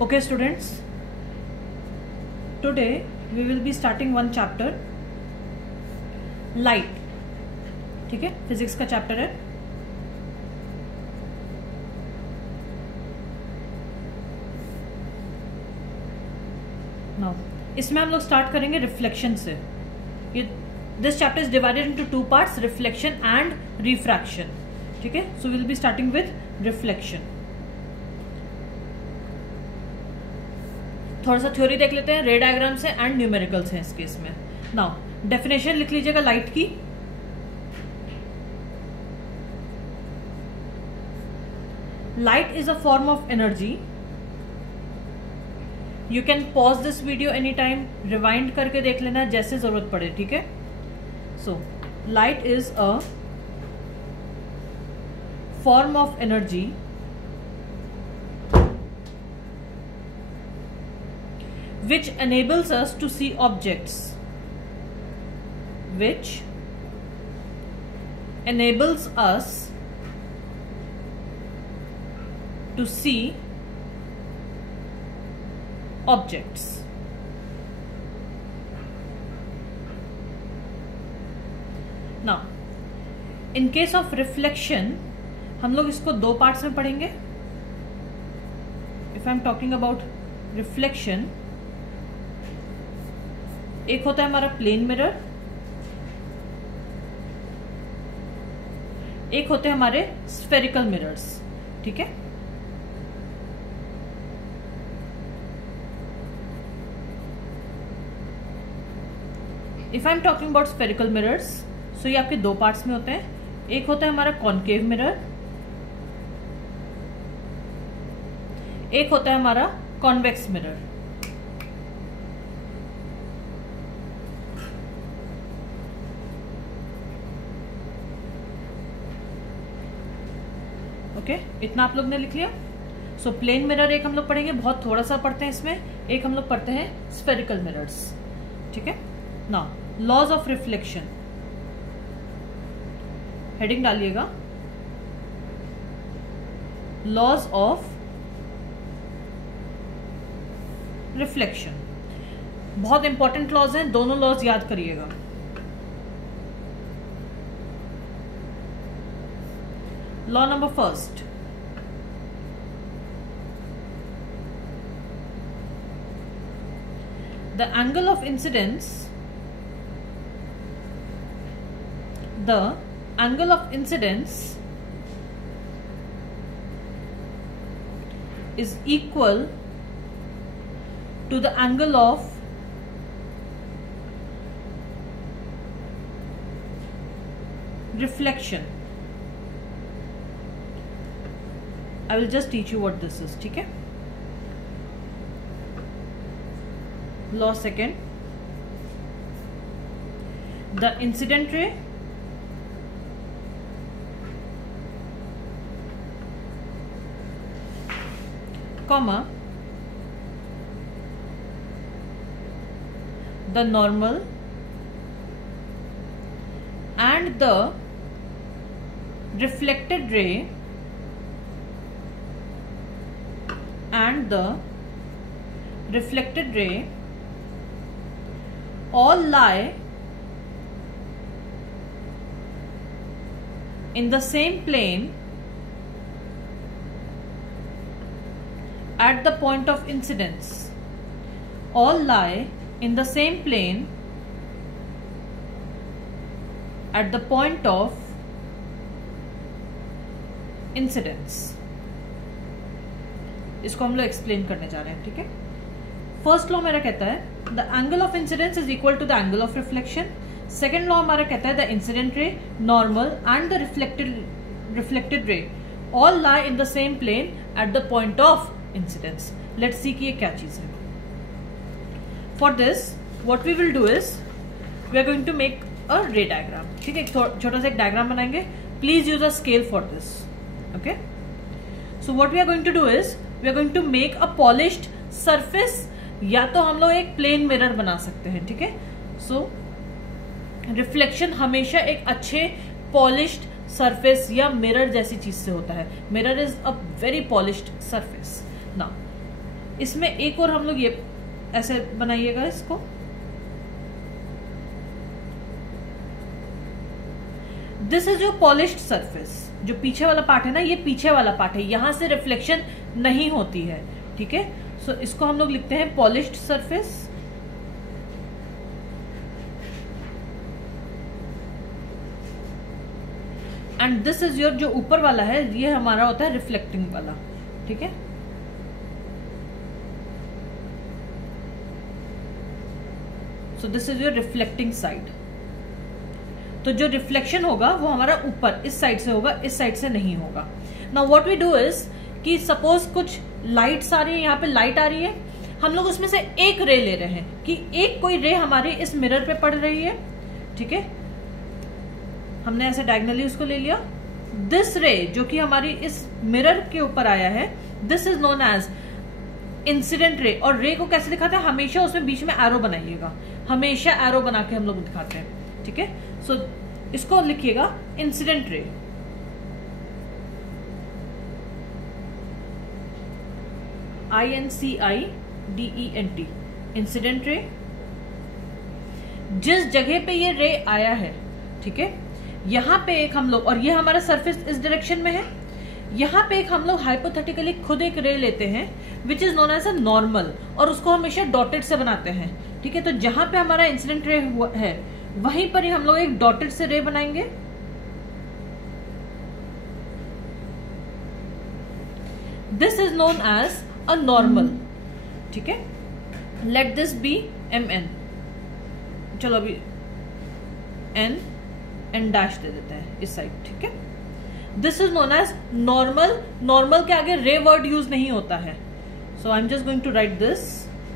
Okay students, today we will be starting one chapter, light. ठीक है, physics का chapter है. नाउ इसमें हम लोग स्टार्ट करेंगे रिफ्लेक्शन से. ये this chapter is divided into two parts, reflection and refraction. ठीक है, so will be starting with reflection. थोड़ा सा थ्योरी देख लेते हैं. रे डायग्राम्स है एंड न्यूमेरिकल्स हैं इस केस में. नाउ डेफिनेशन लिख लीजिएगा लाइट की. Light is a form of energy. You can pause this video any time, rewind करके देख लेना जैसे जरूरत पड़े. ठीक है, so light is a form of energy which enables us to see objects, which enables us to see objects. Now in case of reflection हम लोग इसको दो पार्ट्स में पढ़ेंगे. If I am talking about reflection, एक होता है हमारा प्लेन मिरर, एक होते हैं हमारे स्फेरिकल मिरर्स. ठीक है, if I am talking about spherical mirrors, so ये आपके दो पार्ट्स में होते हैं. एक होता है हमारा कॉनकेव मिरर, एक होता है हमारा कॉन्वेक्स मिरर. इतना आप लोग ने लिख लिया. सो प्लेन मिरर एक हम लोग पढ़ेंगे, बहुत थोड़ा सा पढ़ते हैं इसमें. एक हम लोग पढ़ते हैं स्फेरिकल मिरर्स. ठीक है, now laws of reflection heading डालिएगा. लॉज ऑफ रिफ्लेक्शन बहुत इंपॉर्टेंट लॉज हैं, दोनों लॉज याद करिएगा. Law number first. The angle of incidence is equal to the angle of reflection. I will just teach you what this is. ठीक है, law second. The incident ray comma the normal and the reflected ray all lie in the same plane at the point of incidence. All lie in the same plane at the point of incidence. इसको हम लोग explain करने जा रहे हैं. ठीक है, first law मेरा कहता है the angle of incidence is equal to the angle of reflection. Second law हमारा कहता है the incident ray, normal and the reflected ray all lie in the same plane at the point of incidence. Let's see कि ये क्या चीज है. For this what we will do is we are going to make a ray diagram. ठीक है, छोटा सा एक डायग्राम बनाएंगे. Please use a scale for this. Okay, so what we are going to do is we are going to make a polished surface, या तो हम लोग एक प्लेन मिरर बना सकते हैं. ठीक है, सो रिफ्लेक्शन हमेशा एक अच्छे पॉलिश्ड सरफेस या मिरर जैसी चीज से होता है. Mirror is a very polished surface. Now इसमें एक और हम लोग ये ऐसे बनाइएगा इसको। This is your polished surface. जो पीछे वाला पार्ट है ना, ये पीछे वाला पार्ट है, यहां से रिफ्लेक्शन नहीं होती है, ठीक है। सो इसको हम लोग लिखते हैं polished surface. And this is your, जो ऊपर वाला है ये हमारा होता है रिफ्लेक्टिंग वाला, ठीक है। So this is your reflecting side. तो जो रिफ्लेक्शन होगा वो हमारा ऊपर इस साइड से होगा, इस साइड से नहीं होगा। Now what we do is कि सपोज कुछ लाइट्स आ रही है, यहाँ पे लाइट आ रही है, हम लोग उसमें से एक रे ले रहे हैं कि एक कोई रे हमारी इस मिरर पे पड़ रही है, ठीक है। हमने ऐसे डायगनली उसको ले लिया। दिस रे जो कि हमारी इस मिरर के ऊपर आया है, this is known as incident ray. और रे को कैसे दिखाते हैं, हमेशा उसमें बीच में एरो बनाइएगा, हमेशा एरो बना के हम लोग दिखाते हैं, ठीक है। सो इसको लिखिएगा incident ray. INCIDENT, incident ray. जिस जगह पे ये रे आया है, ठीक है, यहां पे एक हम लोग, और ये हमारा सरफेस इस डायरेक्शन में है, यहां पे एक हम लोग हाइपोथेटिकली खुद एक रे लेते हैं which is known as a normal, और उसको हमेशा डॉटेड से बनाते हैं, ठीक है। तो जहां पे हमारा इंसिडेंट रे है वहीं पर ही हम लोग एक डॉटेड से रे बनाएंगे। This is known as a normal, ठीक है। Let this be MN। चलो अभी N डैश दे देते हैं इस साइड, ठीक है। This is known as normal. Normal के आगे रे वर्ड यूज नहीं होता है, so I am just going to write this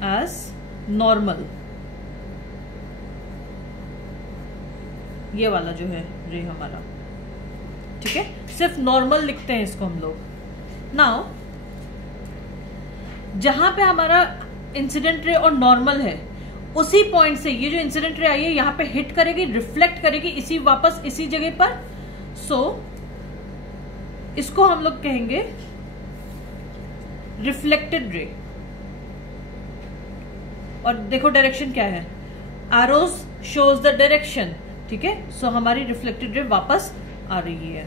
as normal. ये वाला जो है रे हमारा, ठीक है, सिर्फ नॉर्मल लिखते हैं इसको हम लोग। नाउ जहां पे हमारा इंसिडेंट रे और नॉर्मल है, उसी पॉइंट से ये जो इंसिडेंट रे आई है यहां पे हिट करेगी, रिफ्लेक्ट करेगी इसी वापस इसी जगह पर। सो इसको हम लोग कहेंगे रिफ्लेक्टेड रे। और देखो डायरेक्शन क्या है, एरोज शोज द डायरेक्शन, ठीक है। सो हमारी रिफ्लेक्टेड रे वापस आ रही है।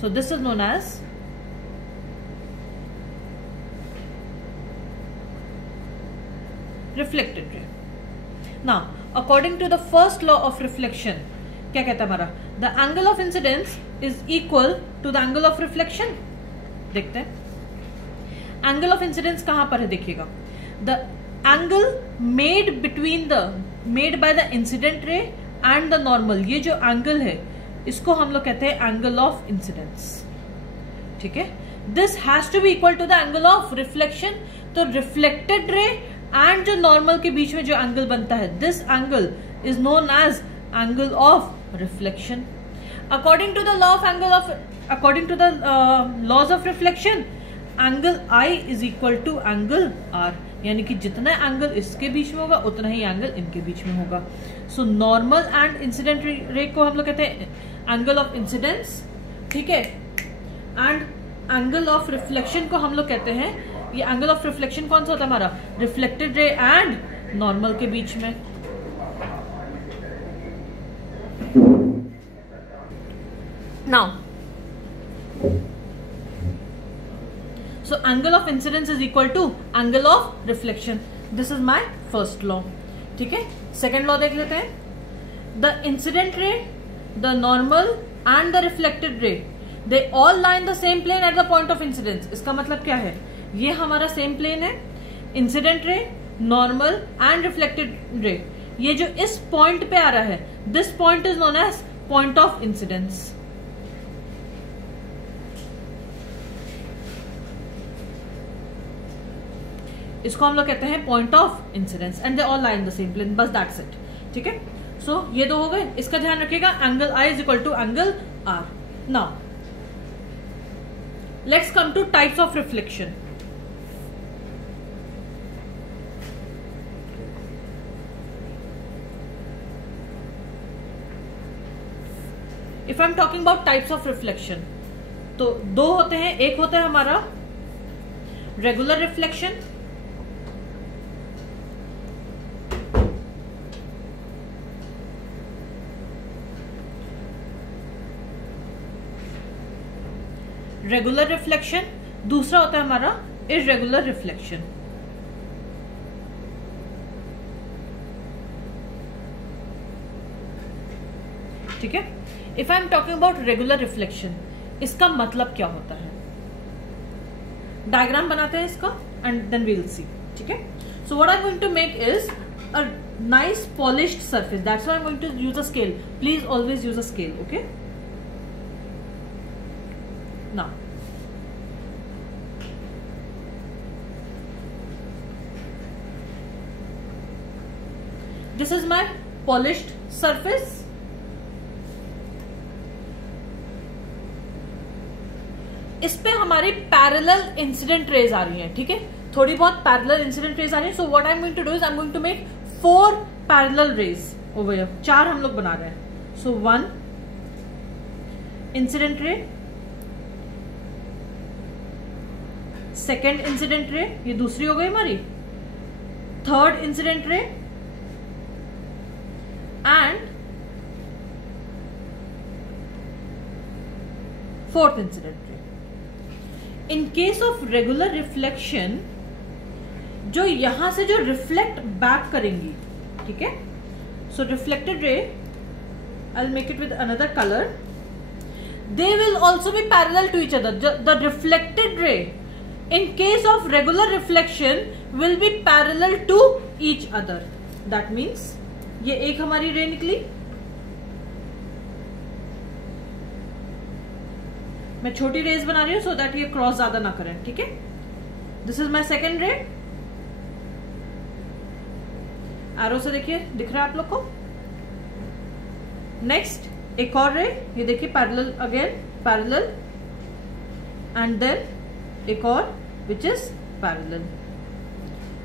So this is known as reflected ray. Now according to the first law of reflection क्या कहता है हमारा, the angle of incidence is equal to the angle of reflection. देखते हैं एंगल ऑफ इंसिडेंस कहां पर है, देखिएगा, the angle made by the incident ray and the normal. ये जो एंगल है इसको हम लोग कहते हैं एंगल ऑफ इंसिडेंस, ठीक है। This has to be equal to the angle of reflection. तो रिफ्लेक्टेड रे एंड जो नॉर्मल के बीच में जो एंगल बनता है, this angle is known as angle of reflection. According to the laws of reflection, angle I is equal to angle R, यानी कि जितना एंगल इसके बीच में होगा उतना ही एंगल इनके बीच में होगा। So normal and incident ray को हम लोग कहते हैं एंगल ऑफ इंसिडेंस, ठीक है। एंड एंगल ऑफ रिफ्लेक्शन को हम लोग कहते हैं, ये एंगल ऑफ रिफ्लेक्शन कौन सा होता है हमारा, रिफ्लेक्टेड रे एंड नॉर्मल के बीच में। Now so angle of incidence is equal to angle of reflection. This is my first law, ठीक है। सेकेंड लॉ देख लेते हैं। The incident ray, the normal and the reflected ray, they all lie in the same plane at the point of incidence. इसका मतलब क्या है, ये हमारा सेम प्लेन है, incident ray, normal and reflected ray, ये जो इस पॉइंट पे आ रहा है, this point is known as point of incidence. इसको हम लोग कहते हैं point of incidence and they all lie in the same plane, बस दैट्स इट, ठीक है। सो ये दो हो गए। इसका ध्यान रखिएगा, angle I is equal to angle R। Now let's come to types of reflection. If I am talking about types of reflection, तो दो होते हैं। एक होता है हमारा रेगुलर रिफ्लेक्शन रेगुलर रिफ्लेक्शन, दूसरा होता है हमारा इर्रेगुलर रिफ्लेक्शन। ठीक है, if I am talking about regular reflection, इसका मतलब क्या होता है? डायग्राम बनाते हैं इसका and then we will see. ठीक है, so what I am going to make is a nice polished surface, that's why I am going to use a scale. Please always use a scale, okay? Now this is my polished surface. इस पे हमारी parallel incident raise आ रही है। ठीक है, थोड़ी बहुत पैरेलल इंसिडेंट रेज आ रही है। So what I am going to do is I am going to make 4 parallel rays over here. 4 हम लोग बना रहे हैं। So 1 incident ray, second incident ray, ये दूसरी हो गई हमारी, third incident ray and fourth incident ray. In case of regular reflection, जो यहां से जो रिफ्लेक्ट बैक करेंगी, ठीक है, so reflected ray, I'll make it with another color, they will also be parallel to each other. The reflected ray in case of regular reflection will be parallel to each other. That means ये एक हमारी रे निकली, मैं छोटी raise बना रही हूं सो दैट ये क्रॉस ज्यादा ना करें। ठीक है, दिस इज माय सेकेंड रे। एरो से देखिए, दिख रहा है आप लोग को? नेक्स्ट एक और रे, ये देखिए parallel, again parallel, and then एक और विच इज पैरेलल।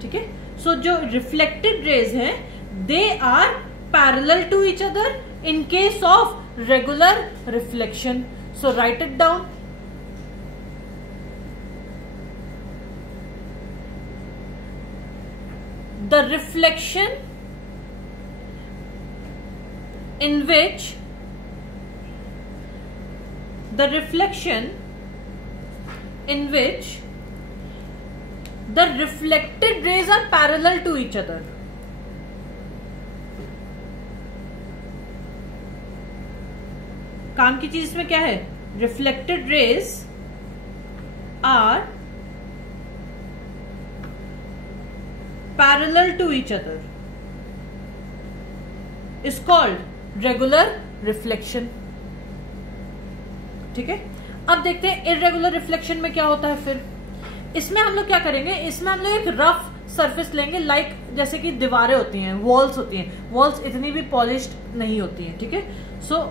ठीक है, सो जो रिफ्लेक्टेड रेज हैं they are parallel to each other in case of regular reflection. So write it down. The reflection in which the reflected rays are parallel to each other. काम की चीज इसमें क्या है? Reflected rays are parallel to each other is called regular reflection. ठीक है, अब देखते हैं इर्रेगुलर रिफ्लेक्शन में क्या होता है। फिर इसमें हम लोग क्या करेंगे, इसमें हम लोग एक रफ सरफेस लेंगे, लाइक जैसे कि दीवारें होती हैं, वॉल्स होती हैं, वॉल्स इतनी भी पॉलिश्ड नहीं होती हैं। ठीक है, सो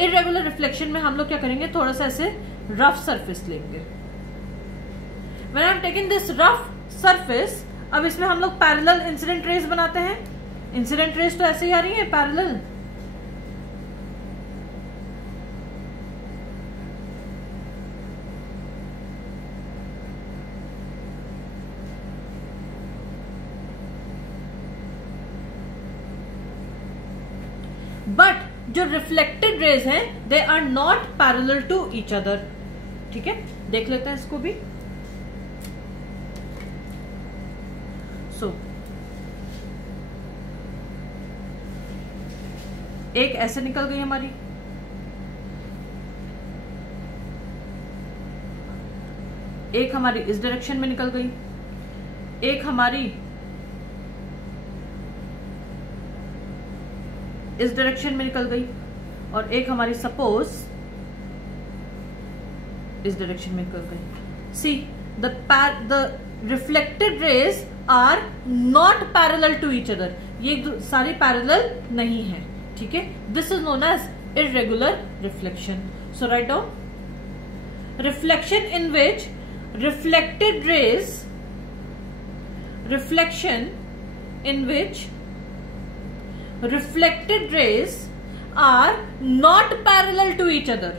इर्रेगुलर रिफ्लेक्शन में हम लोग क्या करेंगे, थोड़ा सा ऐसे रफ सरफेस लेंगे। When I am taking this rough surface, अब इसमें हम लोग पैरेलल इंसिडेंट रेज बनाते हैं। इंसिडेंट रेज तो ऐसे ही आ रही है पैरेलल, बट जो रिफ्लेक्टेड रेज हैं they are not parallel to each other. ठीक है, देख लेते हैं इसको भी। सो एक ऐसे निकल गई हमारी, एक हमारी इस डायरेक्शन में निकल गई, एक हमारी इस डायरेक्शन में निकल गई, और एक हमारी सपोज इस डायरेक्शन में निकल गई। See the reflected rays are not parallel to each other, ये सारी पैरेलल नहीं है। ठीक है, this is known as irregular reflection. So write down reflection in which reflected rays are not parallel to each other.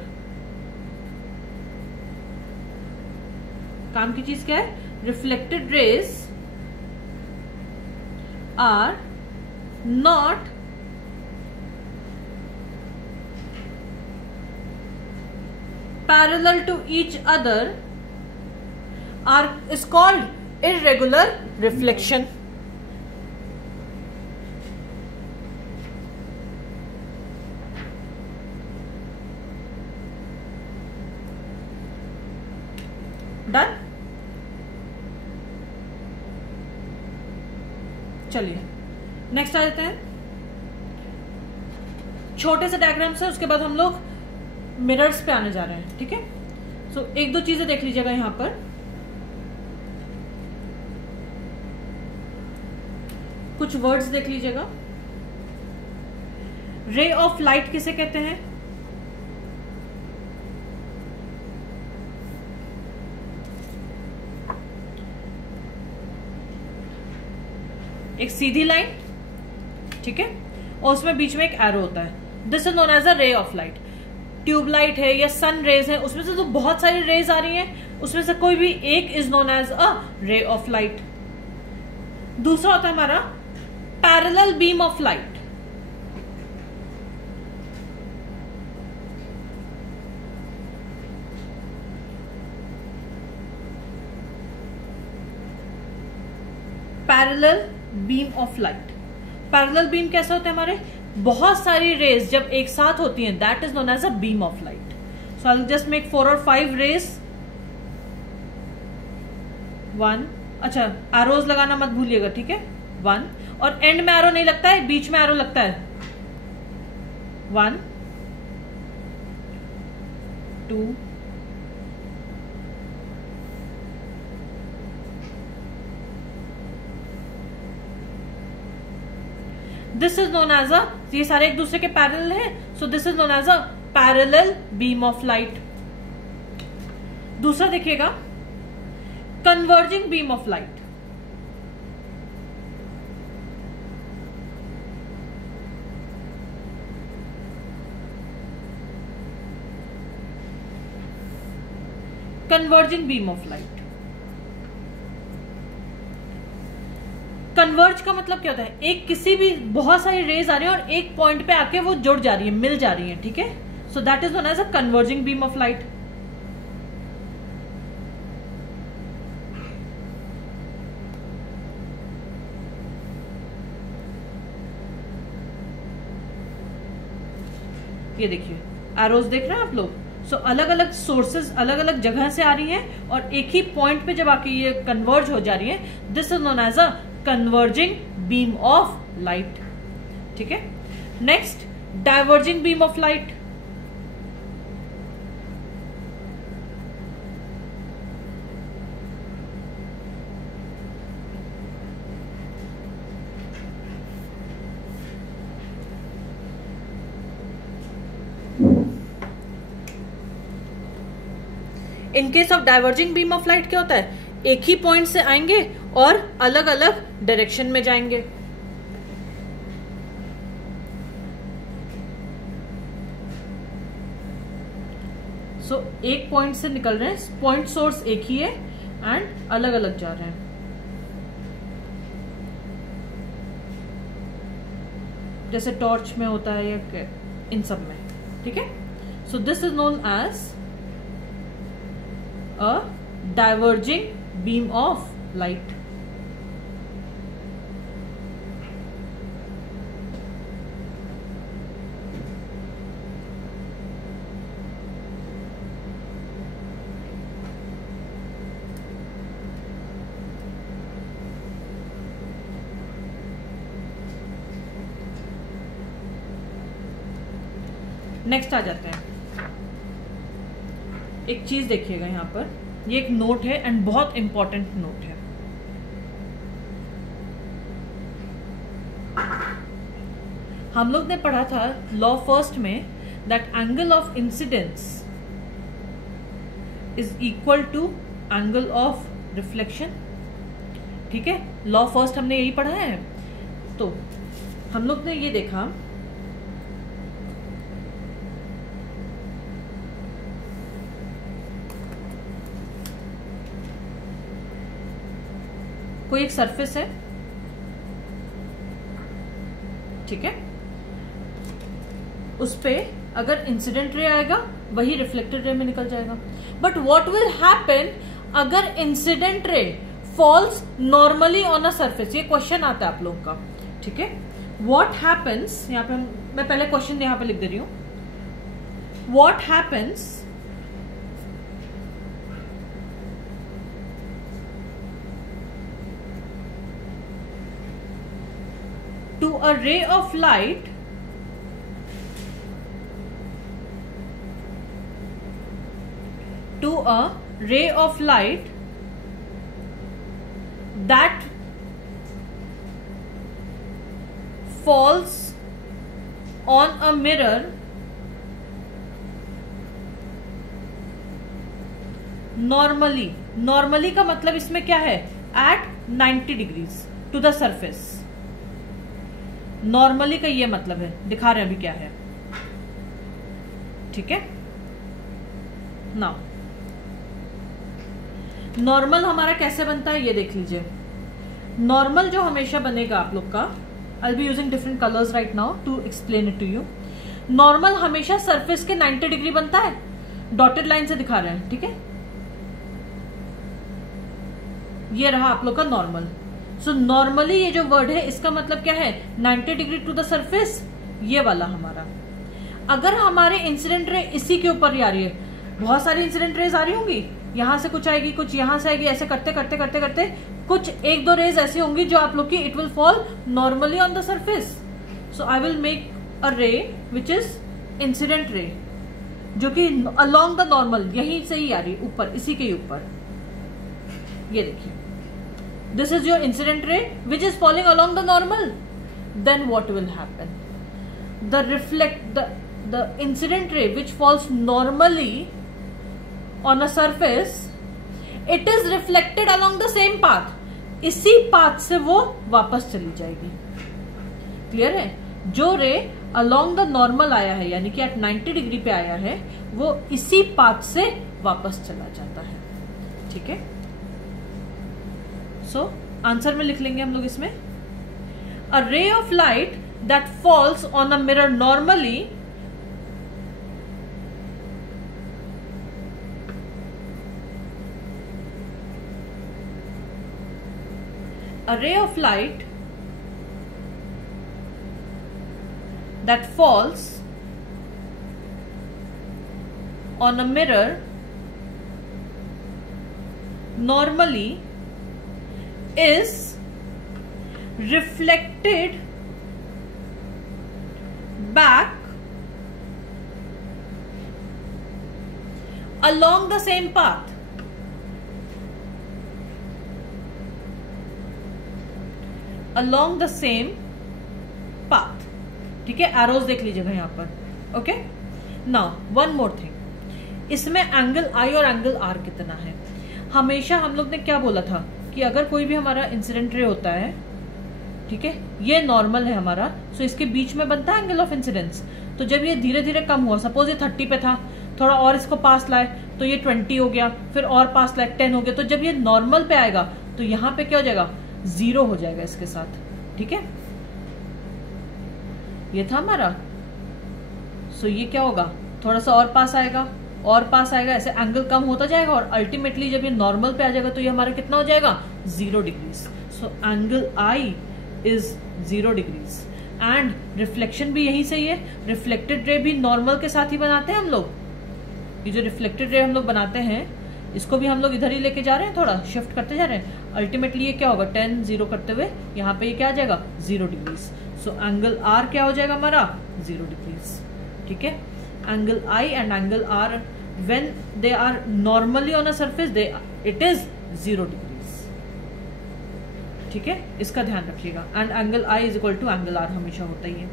काम की चीज क्या है? reflected rays are not parallel to each other are is called irregular reflection. Done. चलिए next आ जाते हैं. छोटे से डायग्राम से उसके बाद हम लोग मिरर्स पे आने जा रहे हैं. ठीक है. सो एक दो चीजें देख लीजिएगा यहां पर. कुछ वर्ड्स देख लीजिएगा. रे ऑफ लाइट किसे कहते हैं? एक सीधी लाइन. ठीक है. और उसमें बीच में एक एरो होता है. This is known as a ray of light. Tubelight है या सन रेज है, उसमें से तो बहुत सारी रेज आ रही हैं, उसमें से कोई भी एक is known as a ray of light. दूसरा होता है हमारा parallel beam of light. Parallel beam of light. Parallel beam कैसे होते हैं हमारे? बहुत सारी रेज जब एक साथ होती हैं, that is known as a beam of light. So I will just make 4 or 5 rays. 1. अच्छा, एरोज लगाना मत भूलिएगा. ठीक है. 1. और एंड में एरो नहीं लगता है, बीच में एरो लगता है. 1 2 this is known as a, ये सारे एक दूसरे के पैरेलल हैं, so this is known as a parallel beam of light. दूसरा देखिएगा converging beam of light. Converging beam of light. Converge का मतलब क्या होता है? एक किसी भी बहुत सारी रेज आ रही है और एक पॉइंट पे आके वो जुड़ जा रही है, मिल जा रही है. ठीक है. So that is known as a converging beam of light. ये देखिए एरोज देख रहे हैं आप लोग. सो अलग अलग सोर्सेज अलग अलग जगह से आ रही हैं और एक ही पॉइंट पे जब आके ये कन्वर्ज हो जा रही है, this is known as a converging beam of light. ठीक है. Next diverging beam of light. In case of diverging beam of light क्या होता है? एक ही पॉइंट से आएंगे और अलग अलग डायरेक्शन में जाएंगे. सो एक पॉइंट से निकल रहे हैं, पॉइंट सोर्स एक ही है एंड अलग अलग जा रहे हैं. जैसे टॉर्च में होता है या इन सब में. ठीक है. So this is known as a diverging beam of light. Next आ जाते हैं. एक चीज देखिएगा यहां पर, ये एक नोट है एंड बहुत इंपॉर्टेंट नोट है. हम लोग ने पढ़ा था लॉ फर्स्ट में that angle of incidence is equal to angle of reflection. ठीक है. लॉ फर्स्ट हमने यही पढ़ा है. तो हम लोग ने ये देखा कोई एक सरफेस है. ठीक है. उस पे अगर इंसिडेंट रे आएगा वही रिफ्लेक्टेड रे में निकल जाएगा. बट व्हाट विल हैपन अगर incident ray falls normally on a surface? ये क्वेश्चन आता है आप लोगों का. ठीक है, व्हाट हैपन्स, यहाँ पे मैं पहले क्वेश्चन यहाँ पे लिख दे रही हूं. What happens to a ray of light that falls on a mirror normally का मतलब इसमें क्या है? at 90 degrees to the surface. Normally का ये मतलब है, दिखा रहे हैं अभी क्या है. ठीक है, नाउ नॉर्मल हमारा कैसे बनता है ये देख लीजिए. नॉर्मल जो हमेशा बनेगा आप लोग का, I be using different colours right now to explain it to you. Normal हमेशा सरफेस के 90 डिग्री बनता है. डॉटेड लाइन से दिखा रहे हैं. ठीक है, ये रहा आप लोग का नॉर्मल. सो नॉर्मली ये जो वर्ड है इसका मतलब क्या है? 90 डिग्री टू द सरफेस, ये वाला हमारा. अगर हमारे इंसिडेंट रे इसी के ऊपर आ रही है, बहुत सारी इंसिडेंट रेज आ रही होंगी, यहां से कुछ आएगी, कुछ यहां से आएगी, ऐसे करते करते करते करते कुछ एक दो रेज ऐसी होंगी जो आप लोग की it will fall normally on the surface. So I will make a रे विच इज इंसिडेंट रे, जो कि अलोंग द नॉर्मल, यहीं से ही आ रही, ऊपर, इसी के ऊपर. ये देखिए, this is your incident ray which is falling along the normal. Then what will happen? The incident ray which falls normally on a surface, it is reflected along the same path. इसी path से वो वापस चली जाएगी. Clear है? जो रे along the normal आया है, यानी कि at 90 डिग्री पे आया है, वो इसी पाथ से वापस चला जाता है. ठीक है, सो आंसर में लिख लेंगे हम लोग इसमें. A ray of light that falls on a mirror normally a ray of light that falls on a mirror normally is reflected back along the same path. Along the same path. ठीक है, arrows देख लीजिएगा यहां पर. Okay, now one more thing, इसमें angle आई और angle are कितना है? हमेशा हम लोग ने क्या बोला था कि अगर कोई भी हमारा इंसिडेंट रे होता है, ठीक है, ये नॉर्मल है हमारा, सो इसके बीच में बनता है एंगल ऑफ इंसिडेंस. तो जब ये धीरे धीरे कम हुआ, सपोज ये 30 पे था, थोड़ा और इसको पास लाए तो ये 20 हो गया, फिर और पास लाए 10 हो गया, तो जब ये नॉर्मल पे आएगा तो यहाँ पे क्या हो जाएगा? 0 हो जाएगा इसके साथ. ठीक है, ये था हमारा. सो ये क्या होगा? थोड़ा सा और पास आएगा, और पास आएगा, ऐसे एंगल कम होता जाएगा और अल्टीमेटली जब ये नॉर्मल पे आ जाएगा तो ये हमारा कितना हो जाएगा? 0 degrees. So angle I is 0 degrees. And reflection भी यहीं से ही है. रिफ्लेक्टेड रे भी नॉर्मल के साथ ही बनाते हैं हम लोग. ये जो रिफ्लेक्टेड रे हम लोग बनाते हैं, इसको भी हम लोग इधर ही लेके जा रहे हैं, थोड़ा शिफ्ट करते जा रहे हैं. अल्टीमेटली ये क्या होगा? 10 0 करते हुए यहाँ पे ये क्या आ जाएगा? 0 डिग्रीज. सो एंगल आर क्या हो जाएगा हमारा? 0 डिग्रीज. ठीक है, angle I and angle R when they are normally on a surface it is 0 degrees. ठीक है, इसका ध्यान रखिएगा. And angle I is equal to angle R हमेशा होता ही है.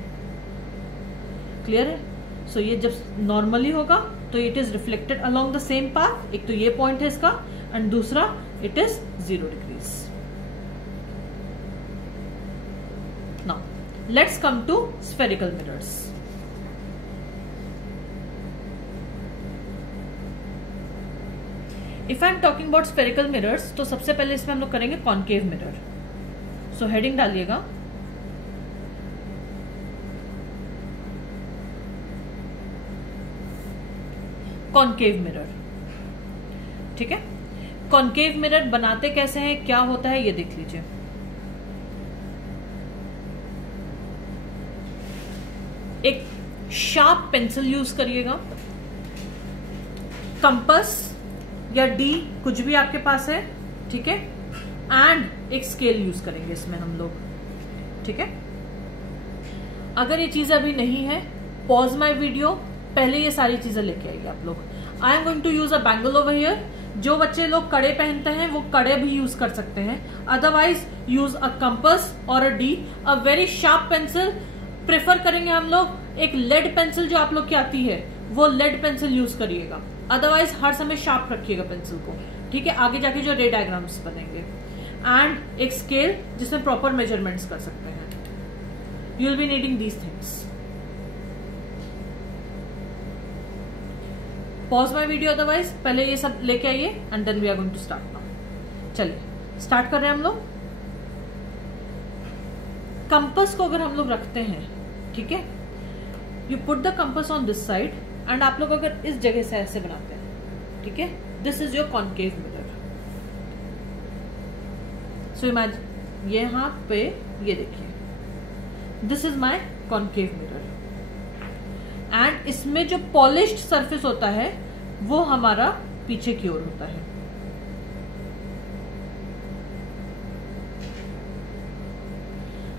क्लियर है? सो ये जब नॉर्मली होगा तो it is reflected along the same path. एक तो ये पॉइंट है इसका, एंड दूसरा it is 0 degrees. Now let's come to spherical mirrors. If I am talking about spherical mirrors, तो सबसे पहले इसमें हम लोग करेंगे कॉन्केव मिरर. सो हेडिंग डालिएगा कॉनकेव मिरर। ठीक है, कॉनकेव मिरर बनाते कैसे हैं, क्या होता है, ये देख लीजिए। एक शार्प पेंसिल यूज करिएगा, कंपास या डी कुछ भी आपके पास है, ठीक है, एंड एक स्केल यूज करेंगे इसमें हम लोग। ठीक है, अगर ये चीजें अभी नहीं है, पॉज माय वीडियो, पहले ये सारी चीजें लेके आइए आप लोग। I am going to use a bangle over here. जो बच्चे लोग कड़े पहनते हैं वो कड़े भी यूज कर सकते हैं, अदरवाइज यूज अ कंपास और a D. A very sharp pencil prefer करेंगे हम लोग। एक लेड पेंसिल जो आप लोग की आती है वो लेड पेंसिल यूज करिएगा, अदरवाइज हर समय शार्प रखिएगा पेंसिल को। ठीक है, आगे जाके जो रे डायग्राम्स बनेंगे, एंड एक स्केल जिसमें प्रॉपर मेजरमेंट्स कर सकते हैं। You will be needing these things. Pause my video, otherwise पहले ये सब लेके आइए and then we are going to start now. चलिए स्टार्ट कर रहे हैं हम लोग। कंपास को अगर हम लोग रखते हैं, ठीक है, you put the compass on this side, and आप लोग अगर इस जगह से ऐसे बनाते हैं, ठीक है, this is your concave mirror. So imagine यहाँ पे ये देखिए, this is my concave mirror, and इसमें जो पॉलिश्ड सरफेस होता है वो हमारा पीछे की ओर होता है।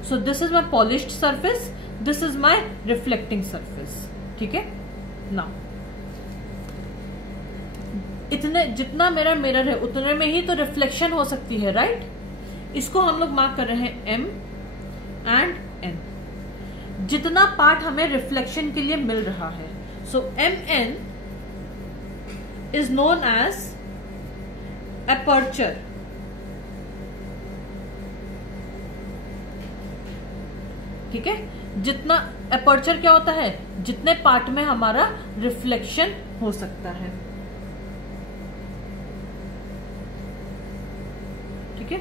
So this is my polished surface, this is my reflecting surface. ठीक है, now इतने जितना मेरा मिरर है उतने में ही तो रिफ्लेक्शन हो सकती है, राइट? इसको हम लोग मार्क कर रहे हैं M एंड N, जितना पार्ट हमें रिफ्लेक्शन के लिए मिल रहा है। So MN is known as aperture. ठीक है, जितना एपर्चर क्या होता है, जितने पार्ट में हमारा रिफ्लेक्शन हो सकता है। ठीक है,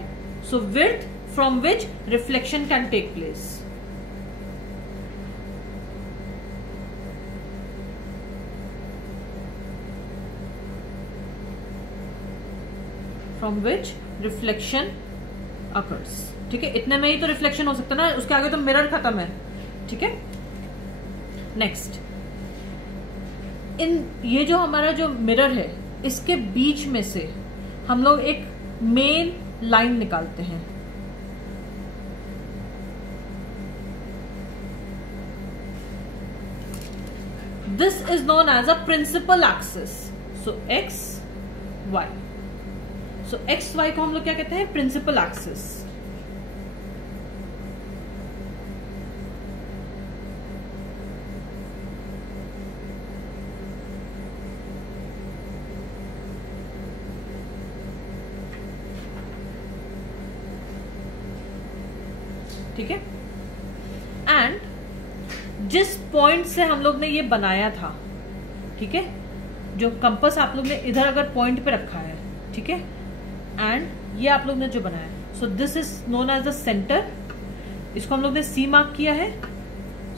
so width from which reflection can take place. From which reflection occurs. ठीक है, इतने में ही तो रिफ्लेक्शन हो सकता है ना, उसके आगे तो मिरर खत्म है। ठीक है, नेक्स्ट, ये जो हमारा जो मिरर है इसके बीच में से हम लोग एक मेन लाइन निकालते हैं। This is known as a principal axis. So X Y, so X Y को हम लोग क्या कहते हैं, प्रिंसिपल एक्सिस। ठीक है, एंड जिस पॉइंट से हम लोग ने ये बनाया था, ठीक है, जो कंपास आप लोग ने इधर अगर पॉइंट पे रखा है, ठीक है, एंड ये आप लोग ने जो बनाया, so this is known as the centre. इसको हम लोग ने सी मार्क किया है।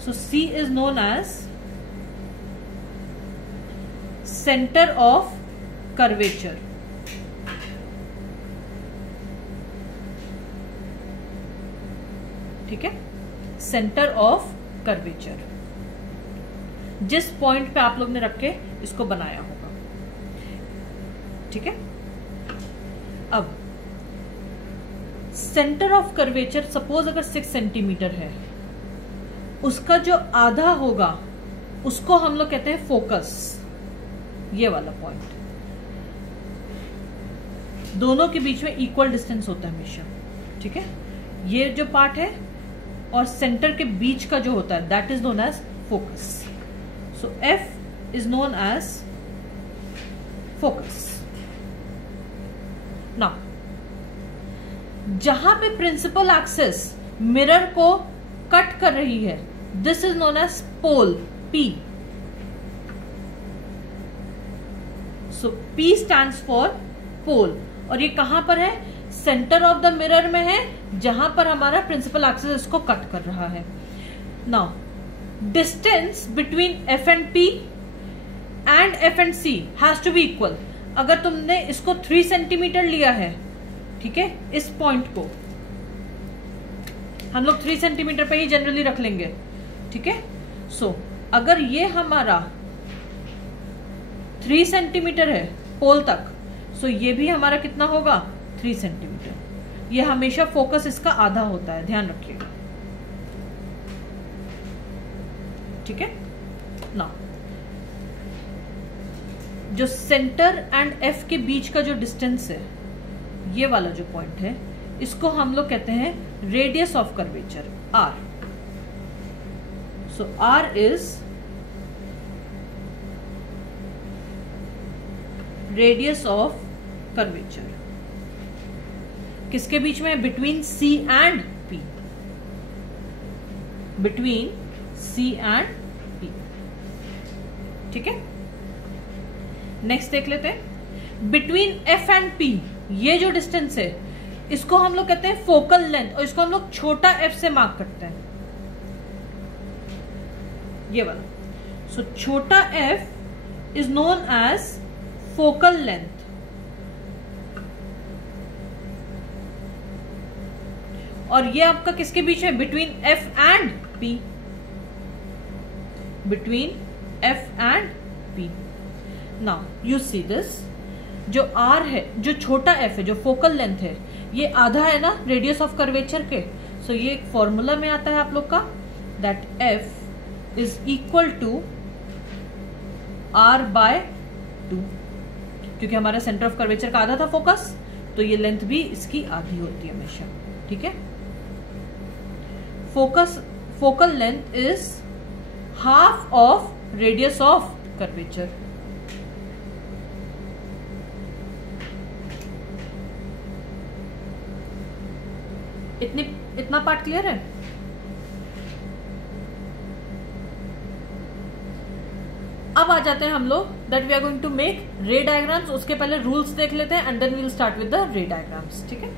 So C is known as centre of curvature. ठीक है, सेंटर ऑफ कर्वेचर, जिस पॉइंट पे आप लोग ने रख के इसको बनाया होगा। ठीक है, अब सेंटर ऑफ कर्वेचर सपोज अगर 6 सेंटीमीटर है, उसका जो आधा होगा उसको हम लोग कहते हैं फोकस। ये वाला पॉइंट, दोनों के बीच में इक्वल डिस्टेंस होता है हमेशा। ठीक है, ये जो पार्ट है और सेंटर के बीच का जो होता है that is known as focus. So F is known as focus. Now जहां पे प्रिंसिपल एक्सिस मिरर को कट कर रही है, this is known as pole, P. So P stands for pole, और ये कहां पर है, सेंटर ऑफ द मिरर में है, जहां पर हमारा प्रिंसिपल एक्सिस इसको कट कर रहा है। Now distance between F and P and F and C has to be equal. अगर तुमने इसको 3 सेंटीमीटर लिया है, ठीक है, इस पॉइंट को हम लोग 3 सेंटीमीटर पे ही जनरली रख लेंगे, ठीक है। सो अगर ये हमारा 3 सेंटीमीटर है पोल तक, सो ये भी हमारा कितना होगा 3 सेंटीमीटर। ये हमेशा फोकस इसका आधा होता है, ध्यान रखिएगा, ठीक है ना। जो सेंटर एंड एफ के बीच का जो डिस्टेंस है, ये वाला जो पॉइंट है, इसको हम लोग कहते हैं radius of curvature, R. So R is radius of curvature. किसके बीच में? Between C and P, between C and P, ठीक है। नेक्स्ट देख लेते हैं, बिटवीन एफ एंड पी ये जो डिस्टेंस है, इसको हम लोग कहते हैं फोकल लेंथ, और इसको हम लोग छोटा एफ से मार्क करते हैं, ये वाला। सो छोटा F is known as focal length, और ये आपका किसके बीच में? Between F and P, between F and P. Now you see this, जो आर है, जो छोटा एफ है, जो फोकल लेंथ है, ये आधा है ना रेडियस ऑफ कर्वेचर के। सो ये एक फॉर्मूला में आता है आप लोग का, that F is equal to R by 2, क्योंकि हमारा सेंटर ऑफ कर्वेचर का आधा था फोकस, तो ये लेंथ भी इसकी आधी होती है हमेशा, ठीक है। Focal length is half of radius of curvature. इतना पार्ट क्लियर है? अब आ जाते हैं हम लोग that we are going to make ray diagrams. उसके पहले रूल्स देख लेते हैं and then we will start with the ray diagrams, ठीक है।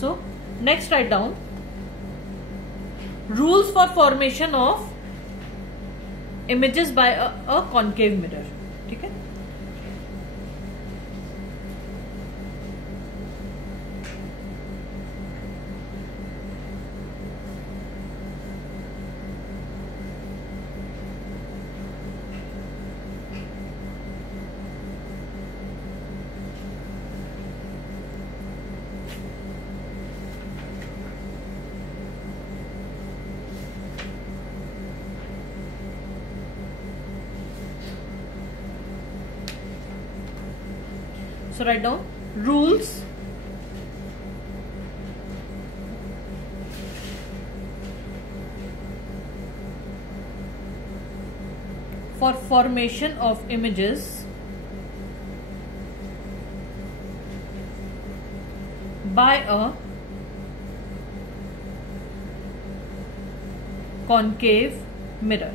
So next write down rules for formation of images by a concave mirror, ठीक है। So write down rules for formation of images by a concave mirror.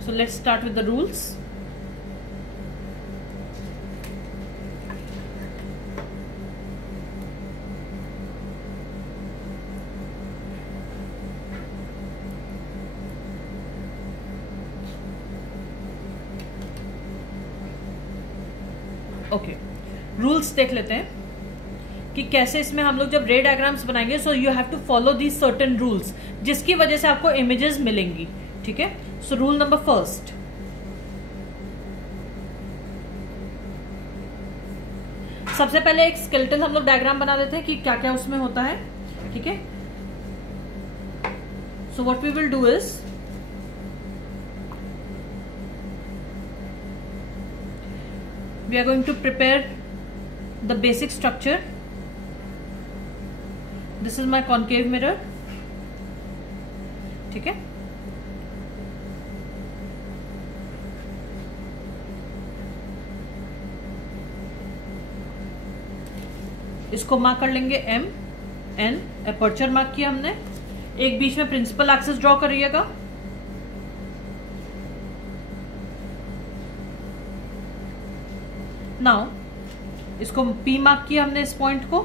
So let's start with the rules. Okay, rules देख लेते हैं कि कैसे इसमें हम लोग जब रे डायग्राम्स बनाएंगे। So you have to follow these certain rules, जिसकी वजह से आपको इमेजेस मिलेंगी, ठीक है। सो रूल नंबर फर्स्ट, सबसे पहले एक स्केलेटल हम लोग डायग्राम बना देते हैं कि क्या क्या उसमें होता है, ठीक है। So what we will do is we are going to prepare the basic structure. This is my concave mirror, ठीक है। इसको मार्क कर लेंगे M N, अपर्चर मार्क किया हमने। एक बीच में प्रिंसिपल एक्सिस ड्रॉ करिएगा। नाउ इसको P मार्क किया हमने, इस पॉइंट को,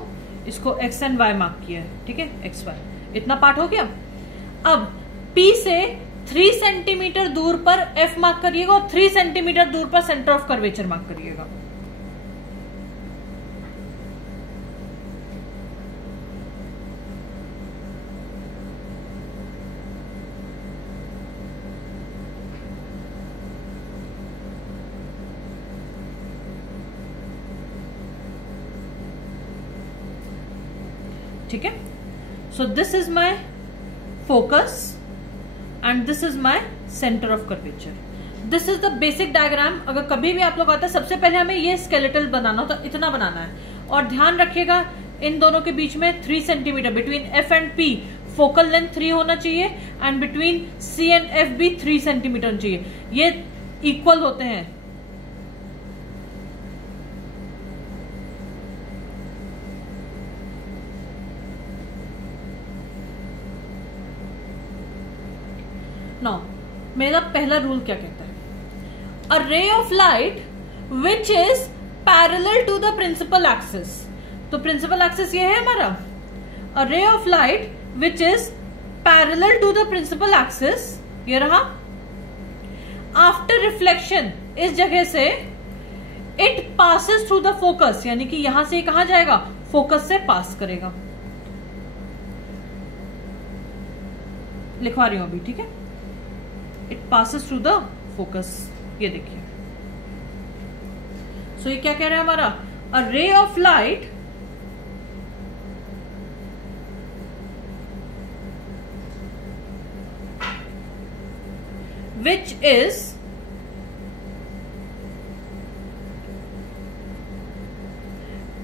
इसको X एंड Y मार्क किया है, ठीक है, X Y। इतना पार्ट हो गया। अब P से 3 सेंटीमीटर दूर पर F मार्क करिएगा और 3 सेंटीमीटर दूर पर सेंटर ऑफ कर्वेचर मार्क करिएगा। ठीक है, so this is my focus and this is my centre of curvature. This is the basic diagram. अगर कभी भी आप लोग आता है, सबसे पहले हमें ये स्केलेटल बनाना हो तो इतना बनाना है, और ध्यान रखिएगा इन दोनों के बीच में 3 centimetre, between F and P focal length 3 होना चाहिए and between C and F भी 3 सेंटीमीटर होना चाहिए। ये इक्वल होते हैं। Now, मेरा पहला रूल क्या कहता है? A ray of light which is parallel to the principal axis. तो principal axis ये है हमारा। A ray of light which is parallel to the principal axis, ये रहा। After reflection, इस जगह से it passes through the focus, यानी कि यहां से कहां जाएगा? फोकस से पास करेगा। लिखवा रही हूं अभी, ठीक है? It passes through the focus. ये देखिए, सो ये क्या कह रहा है हमारा? A ray of light which is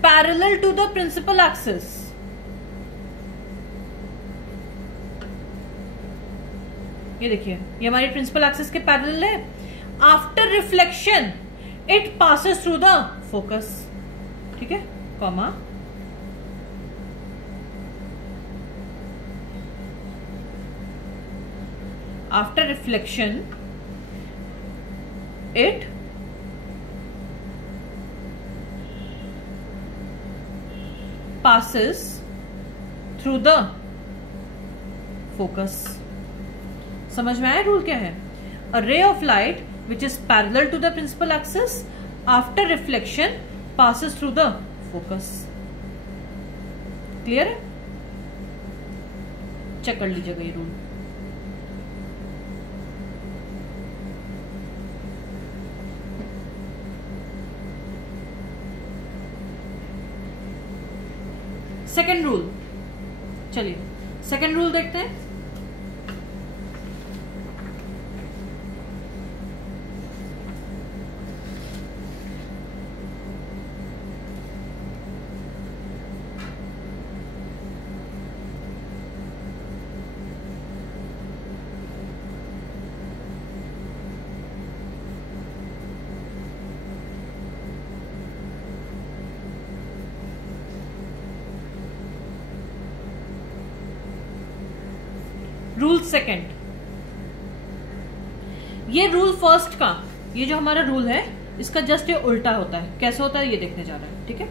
parallel to the principal axis. ये देखिए, ये हमारी प्रिंसिपल एक्सिस के पैरेलल है। After reflection it passes through the focus, ठीक है, comma, after reflection it passes through the focus. समझ में आया रूल क्या है? A ray of light which is parallel to the principal axis after reflection passes through the focus. Clear है? Check कर लीजिएगा ये रूल। सेकेंड रूल, चलिए सेकेंड रूल देखते हैं। रूल सेकेंड, ये रूल फर्स्ट का, ये जो हमारा रूल है इसका जस्ट ये उल्टा होता है। कैसे होता है ये देखने जा रहे हैं, ठीक है?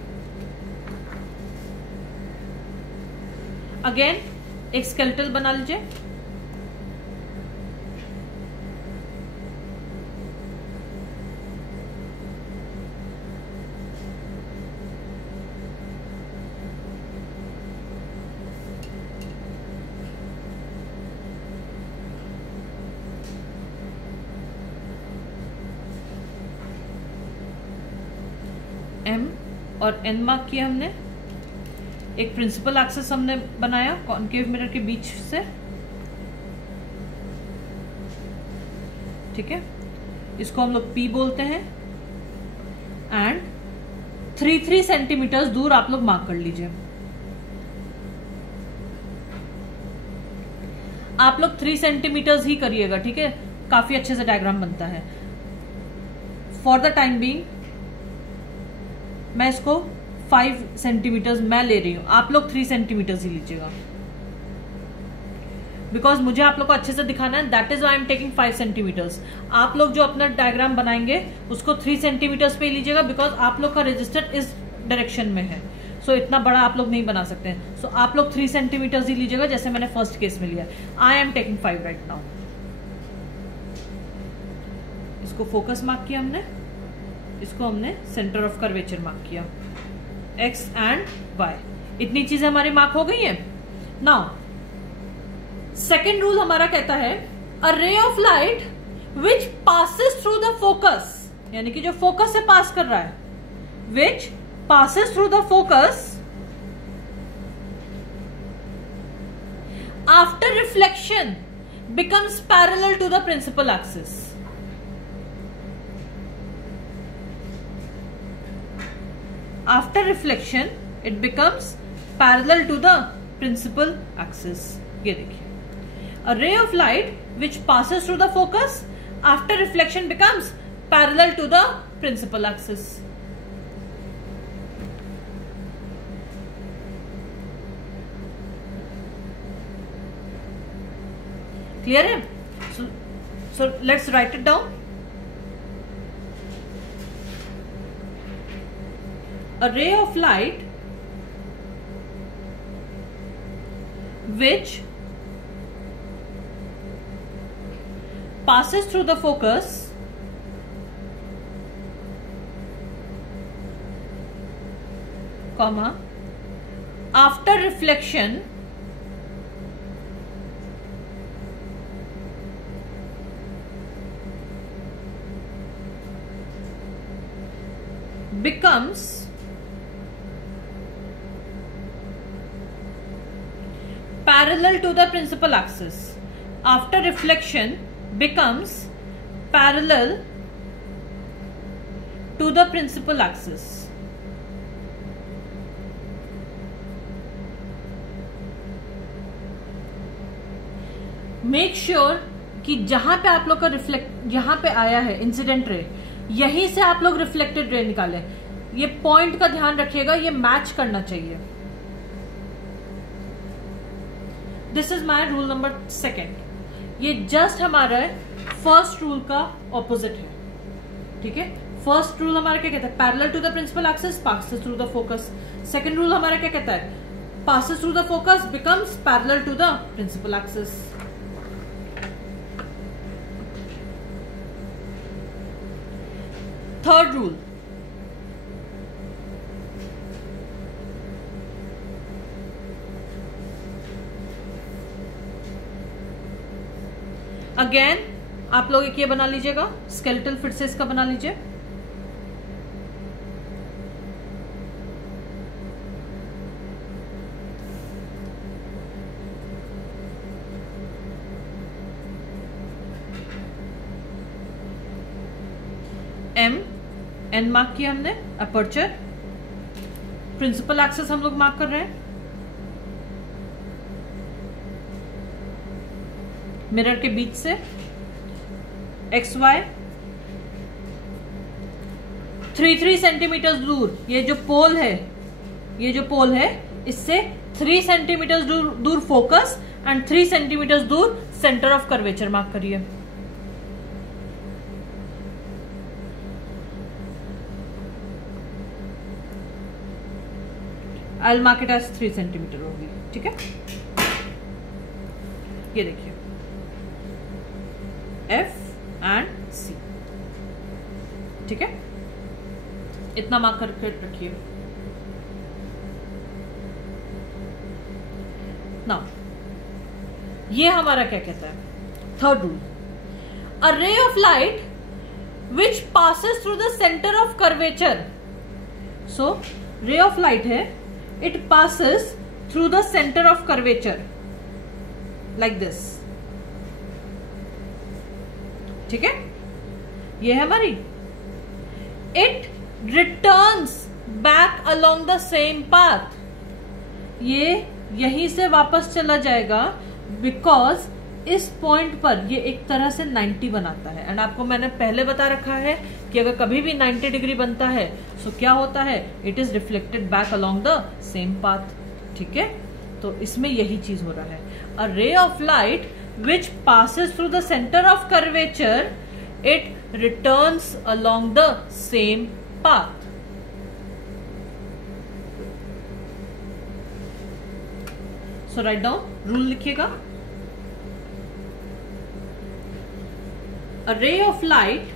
अगेन एक स्केलेटल बना लीजिए। एम और एन मार्क किया हमने। एक प्रिंसिपल एक्सिस हमने बनाया कॉनकेव मिरर के बीच से, ठीक है? इसको हम लोग P बोलते हैं एंड 3 सेंटीमीटर दूर आप लोग मार्क कर लीजिए। आप लोग 3 सेंटीमीटर ही करिएगा, ठीक है? काफी अच्छे से डायग्राम बनता है। फॉर द टाइम बीइंग मैं इसको 5 सेंटीमीटर मैं ले रही हूं, आप लोग 3 सेंटीमीटर ही लीजिएगा, बिकॉज मुझे आप लोग को अच्छे से दिखाना है। That is why I am taking 5 centimetres. आप लोग जो अपना डायग्राम बनाएंगे उसको 3 सेंटीमीटर्स पे लीजिएगा, बिकॉज आप लोग का रजिस्टर इस डायरेक्शन में है। सो इतना बड़ा आप लोग नहीं बना सकते हैं। सो आप लोग 3 सेंटीमीटर ही लीजिएगा, जैसे मैंने फर्स्ट केस में लिया। आई एम टेकिंग 5 राइट नाउ। इसको फोकस मार्क किया हमने, इसको हमने सेंटर ऑफ कर्वेचर मार्क किया, एक्स एंड वाई। इतनी चीजें हमारी मार्क हो गई है। नाउ सेकेंड रूल हमारा कहता है a ray of light which passes through the focus, यानी कि जो फोकस से पास कर रहा है, which passes through the focus after reflection becomes parallel to the principal axis. After reflection, it becomes parallel to the principal axis. ये देखिए, a ray of light which passes through the focus after reflection becomes parallel to the principal axis. Clear है? So let's write it down. A ray of light which passes through the focus comma after reflection becomes parallel to the principal axis. After reflection becomes parallel to the principal axis. Make sure कि जहां पे आप लोग का reflect, जहां पे आया है इंसिडेंट रे, यहीं से आप लोग रिफ्लेक्टेड रे निकालें। ये पॉइंट का ध्यान रखिएगा, ये मैच करना चाहिए। This is my rule number 2। ये जस्ट हमारा फर्स्ट रूल का ऑपोजिट है, ठीक है। फर्स्ट रूल हमारा क्या कहता है, parallel to the principal axis passes through the focus. Second rule हमारा क्या कहता है, passes through the focus becomes parallel to the principal axis. Third rule, again आप लोग एक ये बना लीजिएगा, स्केलेटल फिर से इसका बना लीजिए। एम एन मार्क किया हमने, अपर्चर, प्रिंसिपल एक्सिस हम लोग मार्क कर रहे हैं, मिरर के बीच से एक्स वाई 3 सेंटीमीटर दूर, ये जो पोल है इससे 3 सेंटीमीटर दूर फोकस एंड 3 सेंटीमीटर दूर सेंटर ऑफ कर्वेचर मार्क करिए। I will mark it as 3 centimetre होगी, ठीक है। ये देखिए F एंड C, ठीक है। इतना मार्क करके रखिए। नाउ ये हमारा क्या कहता है, third rule, a ray of light which passes through the centre of curvature. So ray of light है, it passes through the centre of curvature like this, ठीक है। ये है हमारी, it returns back along the same path, ये यहीं से वापस चला जाएगा बिकॉज इस पॉइंट पर ये एक तरह से 90 बनाता है। एंड आपको मैंने पहले बता रखा है कि अगर कभी भी 90 डिग्री बनता है सो क्या होता है, it is reflected back along the same path, ठीक है। तो इसमें यही चीज हो रहा है, a ray of light which passes through the center of curvature, it returns along the same path. So write down, rule लिखिएगा। A ray of light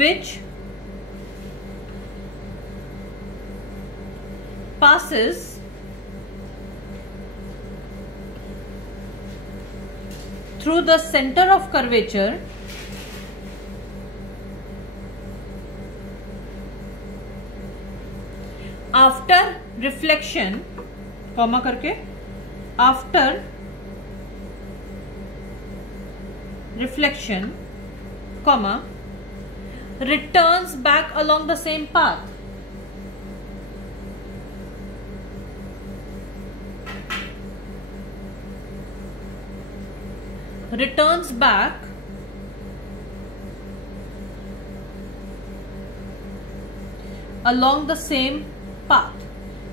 which passes through the center of curvature after reflection, comma करके, after reflection, comma, returns back along the same path. Returns back along the same path.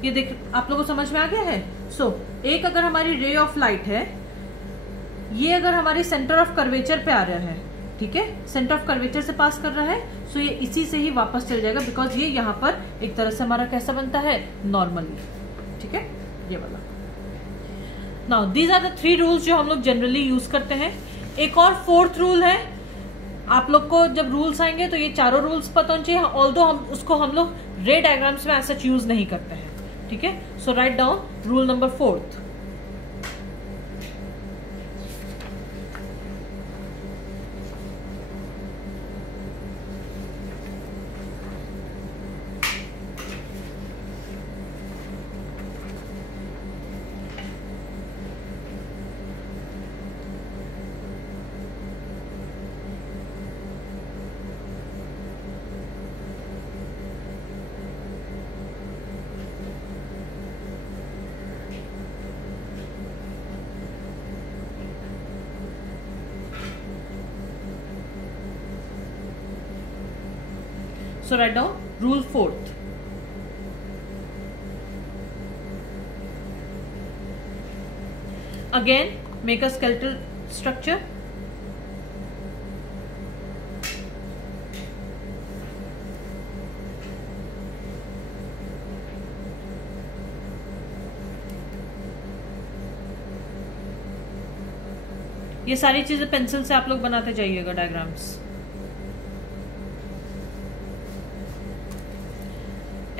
ये देख, आप लोगों को समझ में आ गया है? एक अगर हमारी रे ऑफ लाइट है, ये अगर हमारी सेंटर ऑफ कर्वेचर पे आ रहा है, ठीक है, सेंटर ऑफ कर्वेचर से पास कर रहा है, सो ये इसी से ही वापस चल जाएगा, बिकॉज ये यहाँ पर एक तरह से हमारा कैसा बनता है, नॉर्मली, ठीक है, ये वाला। Now these are the 3 rules जो हम लोग जनरली यूज करते हैं। एक और 4th रूल है, आप लोग को जब रूल्स आएंगे तो ये चारों रूल्स पता होने चाहिए, ऑल्दो हम लोग रे डायग्राम्स में ऐसा यूज नहीं करते हैं, ठीक है। So write down rule number 4th। So write down rule 4th. Again, make a skeletal structure. ये सारी चीजें पेंसिल से आप लोग बनाते जाइएगा डायग्राम्स।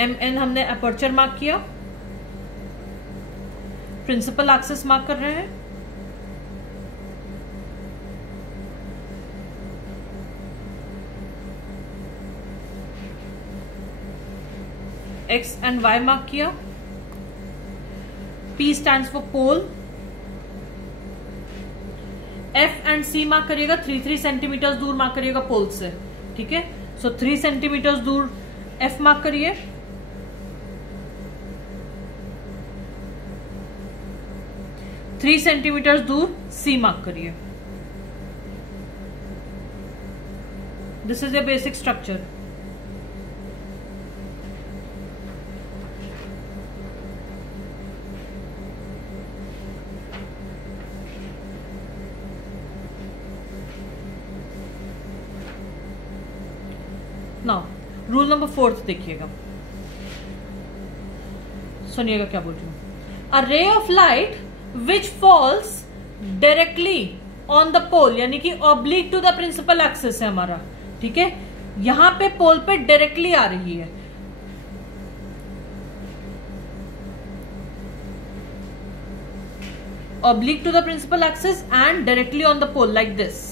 MN हमने अपर्चर मार्क किया, प्रिंसिपल एक्सिस मार्क कर रहे हैं, X and Y मार्क किया, P stands for pole, F and C mark करिएगा, 3 सेंटीमीटर दूर मार्क करिएगा पोल से, ठीक है। सो 3 सेंटीमीटर दूर F मार्क करिए, 3 सेंटीमीटर दूर C मार्क करिए। This is a basic structure. Now rule number 4th देखिएगा, सुनिएगा क्या बोल रही हूं। A ray of light which falls directly on the pole, यानी कि oblique to the principal axis है हमारा, ठीक है, यहां पे पोल पे डायरेक्टली आ रही है, oblique to the principal axis and directly on the pole like this.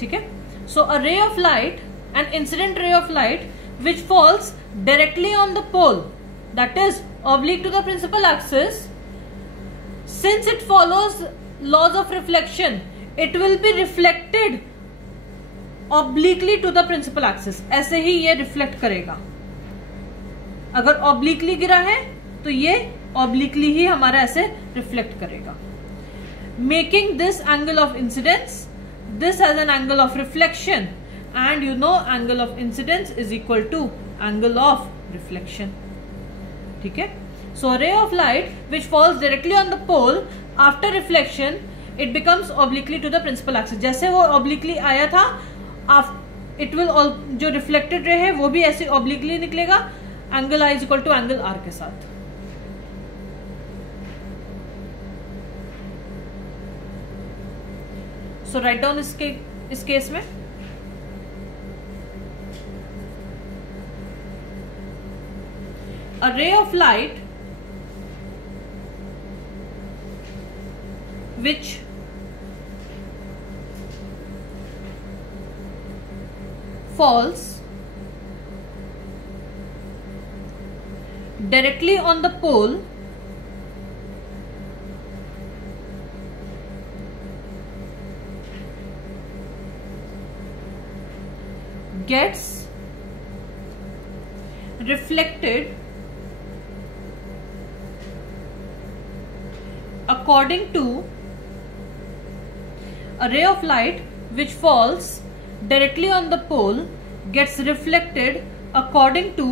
ठीक है, so a ray of light, an incident ray of light which falls directly on the pole that is oblique to the principal axis, since it follows laws of reflection, it will be reflected obliquely to the principal axis। ऐसे ही ये reflect करेगा, अगर obliquely गिरा है तो ये obliquely ही हमारा ऐसे रिफ्लेक्ट करेगा, making this angle of incidence, this has an angle of reflection, and you know angle of incidence is equal to angle of reflection, ठीक है। So a ray of light which falls directly on the pole after reflection, it becomes obliquely to the principal axis। जैसे वो obliquely आया था it will जो reflected ray है वो भी ऐसे ऑब्लिकली निकलेगा angle I is equal to angle R के साथ. सो राइट डाउन इस केस में a ray of light which falls directly on the pole gets reflected according to a ray of light which falls directly on the pole gets reflected according to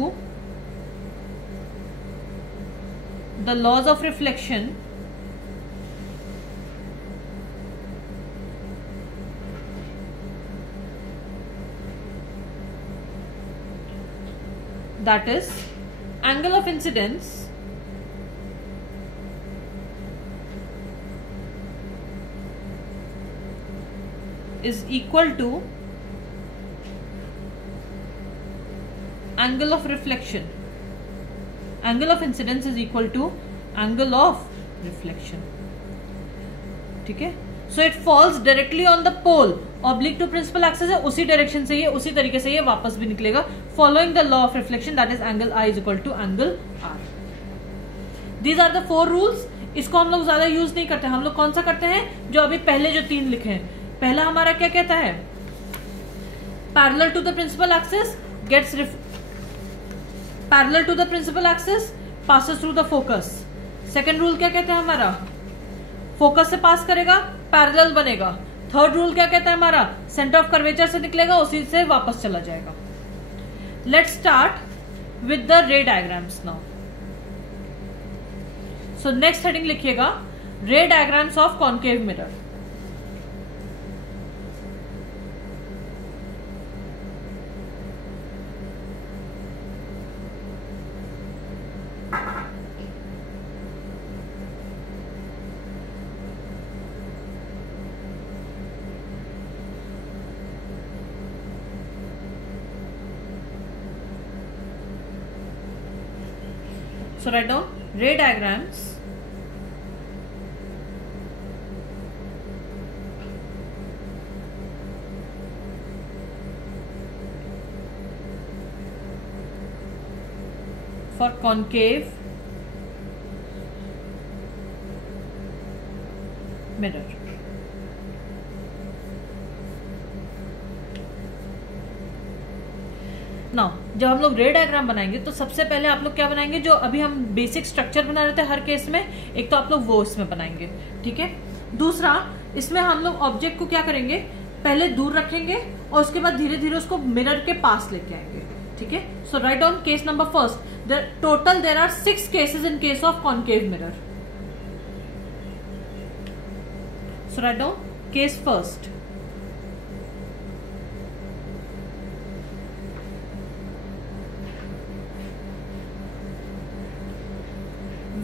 the laws of reflection that is angle of incidence is equal to angle of reflection. Angle of incidence is equal to angle of reflection. ठीक है. So it falls directly on the pole oblique to principal axis है, उसी direction से ये उसी तरीके से ये वापस भी निकलेगा following the law of reflection that is angle I is equal to angle R. These are the 4 rules. इसको हम लोग ज्यादा यूज नहीं करते. हम लोग कौन सा करते हैं जो अभी पहले जो 3 लिखे हैं. पहला हमारा क्या कहता है parallel to the principal axis gets parallel to the principal axis passes through the focus. Second rule क्या कहता है हमारा फोकस से पास करेगा पैरेलल बनेगा. थर्ड रूल क्या कहता है हमारा सेंटर ऑफ कर्वेचर से निकलेगा उसी से वापस चला जाएगा. Let's start with the ray diagrams now. So next heading लिखिएगा ray diagrams of concave mirror. So write down ray diagrams for concave mirror. Now जब हम लोग रे डायग्राम बनाएंगे तो सबसे पहले आप लोग क्या बनाएंगे जो अभी हम बेसिक स्ट्रक्चर बना रहे थे हर केस में. एक तो आप लोग वो इसमें बनाएंगे. ठीक है. दूसरा इसमें हम लोग ऑब्जेक्ट को क्या करेंगे पहले दूर रखेंगे और उसके बाद धीरे धीरे उसको मिरर के पास लेके आएंगे. ठीक है. So write down case number first. Total there are 6 cases in case of concave mirror. So write down case first.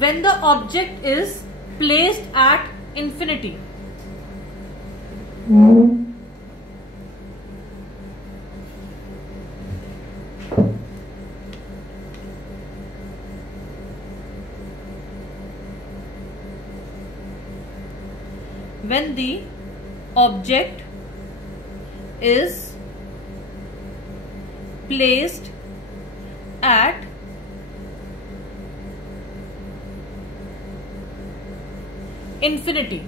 When the object is placed at infinity, when the object is placed at infinity.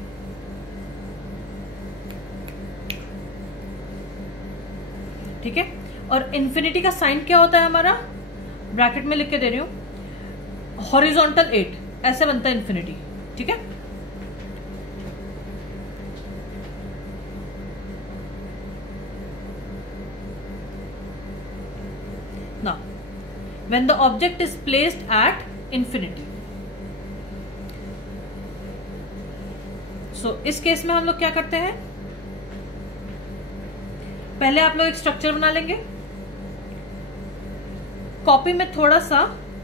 ठीक है. और infinity का sign क्या होता है हमारा bracket में लिख के दे रही हूं हॉरिजॉन्टल 8 ऐसे बनता है इन्फिनिटी. ठीक है. Now when the object is placed at infinity, इस केस में हम लोग क्या करते हैं पहले आप लोग एक स्ट्रक्चर बना लेंगे। कॉपी में थोड़ा सा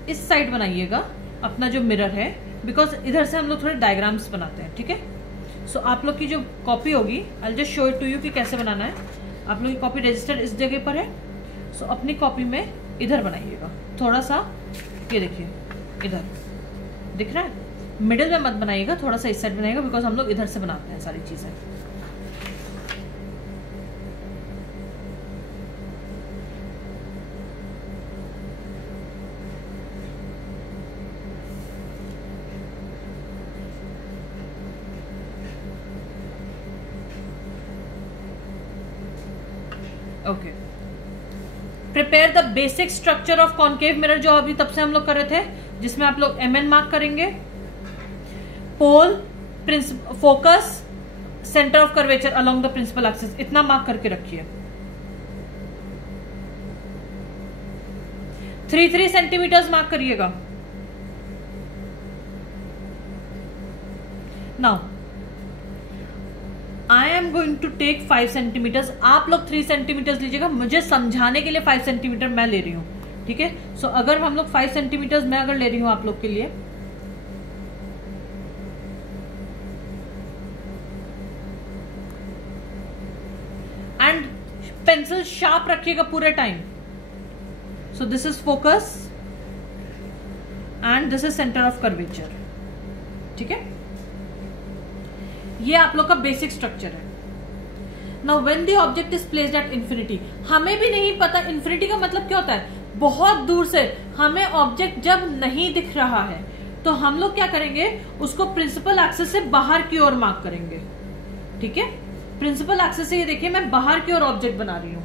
इस साइड बनाइएगा अपना जो मिरर है, बिकॉज इधर से हम लोग थोड़े डायग्राम्स बनाते हैं, ठीक है। सो आप लोग की जो कॉपी होगी, I just show it to you कि कैसे बनाना है। आप लोग की कॉपी रजिस्टर इस जगह पर है, सो अपनी कॉपी में इधर बनाइएगा थोड़ा सा, ये देखिए इधर दिख रहा है, मिडिल में मत बनाइएगा, थोड़ा सा इस साइड बनाइएगा, बिकॉज हम लोग इधर से बनाते हैं सारी चीजें। Okay, prepare the basic structure of concave mirror, जो अभी तब से हम लोग कर रहे थे, जिसमें आप लोग MN मार्क करेंगे, pole, focus, centre of curvature along the principal axis, इतना मार्क करके रखिए। 3 सेंटीमीटर्स मार्क करिएगा। Now I am going to take 5 centimetres, आप लोग 3 सेंटीमीटर्स लीजिएगा, मुझे समझाने के लिए 5 सेंटीमीटर मैं ले रही हूं, ठीक है। सो अगर हम लोग 5 सेंटीमीटर्स मैं अगर ले रही हूं आप लोग के लिए, एंड पेंसिल शार्प रखिएगा पूरे time. So this is focus and this is centre of curvature, ठीक है। ये आप लोग का बेसिक स्ट्रक्चर है। Now when the object is placed at infinity, हमें भी नहीं पता इंफिनिटी का मतलब क्या होता है, बहुत दूर से हमें ऑब्जेक्ट जब नहीं दिख रहा है तो हम लोग क्या करेंगे, उसको प्रिंसिपल एक्सिस से बाहर की ओर मार्क करेंगे, ठीक है। प्रिंसिपल एक्सिस से ये देखिए मैं बाहर की ओर ऑब्जेक्ट बना रही हूं।